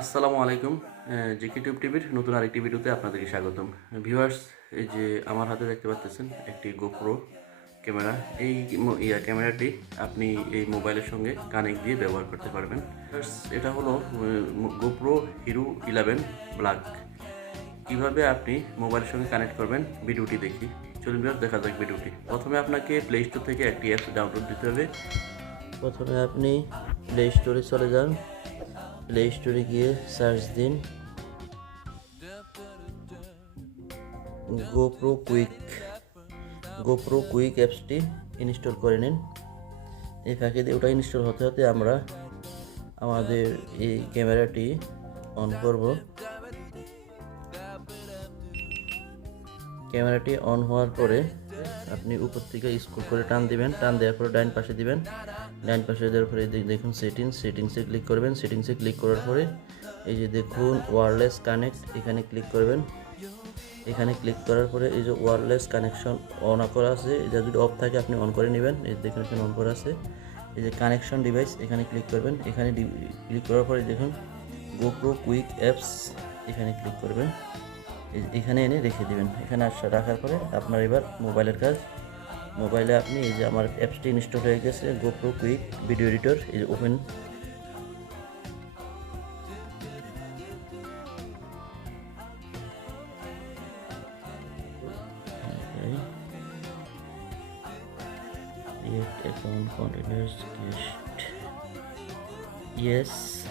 আসসালামু আলাইকুম GK tube টিভির নতুন আরেকটি ভিডিওতে আপনাদেরকে স্বাগতম। ভিউয়ার্স, এই যে আমার হাতে দেখতে পাচ্ছেন একটি গোপ্রো ক্যামেরা। এই ইয়া ক্যামেরাটি আপনি এই মোবাইলের সঙ্গে কানেক্ট দিয়ে ব্যবহার করতে পারবেন। এটা হলো গোপ্রো হিরো ইলেভেন ব্ল্যাক কীভাবে আপনি মোবাইলের সঙ্গে কানেক্ট করবেন, ভিডিওটি দেখি। চলুন দেখা যাক ভিডিওটি। প্রথমে আপনাকে প্লে স্টোর থেকে একটি অ্যাপস ডাউনলোড দিতে হবে। প্রথমে আপনি প্লে স্টোরে চলে যান। প্লে স্টোরে গিয়ে সার্চ দিন গোপ্রো কুইক গোপ্রো কুইক অ্যাপসটি ইনস্টল করে নিন। এই ফাঁকে দিয়ে ওটা ইনস্টল হতে হতে আমরা আমাদের এই ক্যামেরাটি অন করব। ক্যামেরাটি অন হওয়ার পরে আপনি উপর থেকে স্ক্রল করে টান দিবেন, টান দেওয়ার পরে ডাইন পাশে দিবেন। ডাইন পাশে দেওয়ার পরে দেখুন সেটিংস সেটিংসে ক্লিক করবেন। সেটিংসে ক্লিক করার পরে এই যে দেখুন ওয়্যারলেস কানেক্ট এখানে ক্লিক করবেন। এখানে ক্লিক করার পরে এই যে ওয়্যারলেস কানেকশন অন করা আছে, এটা যদি অফ থাকে আপনি অন করে নেবেন। এই দেখুন এখানে অন করা আছে। এই যে কানেকশন ডিভাইস এখানে ক্লিক করবেন। এখানে ক্লিক করার পরে দেখুন গোপ্রো কুইক অ্যাপস এখানে ক্লিক করবেন। এখানে এনে রেখে দিবেন এখানে রাখার পরে আপনার এবার মোবাইলের কাজ মোবাইলে আপনি এই যে আমার অ্যাপসটি ইনস্টল হয়ে গেছে গোপ্রো কুইক ভিডিও এডিটর এই যে open. Yes.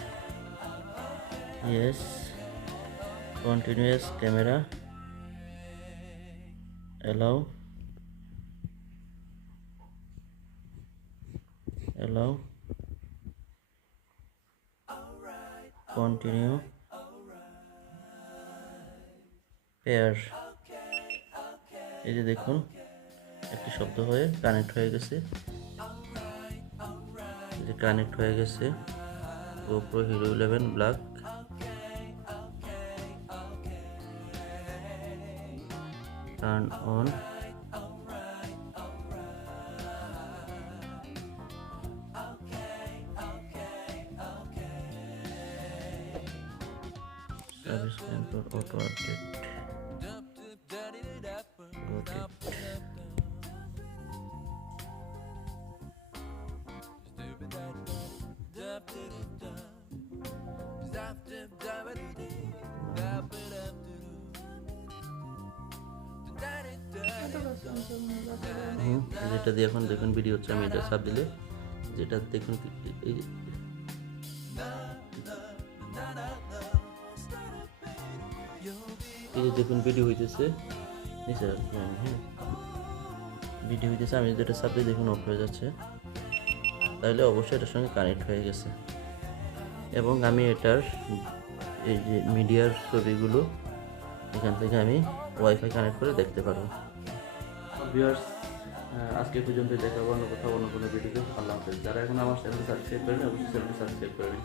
Yes. Continuous camera. Allow. Allow. Continue. Pair. এই যে দেখুন, একটি শব্দ হয়ে কানেক্ট হয়ে গেছে যে কানেক্ট হয়ে গেছে GoPro Hero eleven black turn on. Service and auto update হুম, যেটা দিয়ে এখন দেখুন ভিডিও হচ্ছে আমি এটা সাব দিলে যেটা দেখুন এই এই দেখুন ভিডিও হইতেছে নিচে হ্যাঁ ভিডিও হইতেছে আমি যেটা সাব দিয়ে দেখুন অফ হয়ে যাচ্ছে। তাহলে অবশ্যই এটার সঙ্গে কানেক্ট হয়ে গেছে। এবং আমি এটার এই যে মিডিয়ার ছবিগুলো এখান থেকে আমি ওয়াইফাই কানেক্ট করে দেখতে পারব। ভিউয়ার্স আজকে পর্যন্ত দেখাবো অন্য কোথাও অন্য কোনো ভিডিওতে আল্লাহ হাফেজ। যারা এখন আমার চ্যানেল সাবস্ক্রাইব করেন, অবশ্যই চ্যানেলটি সাবস্ক্রাইব করবেন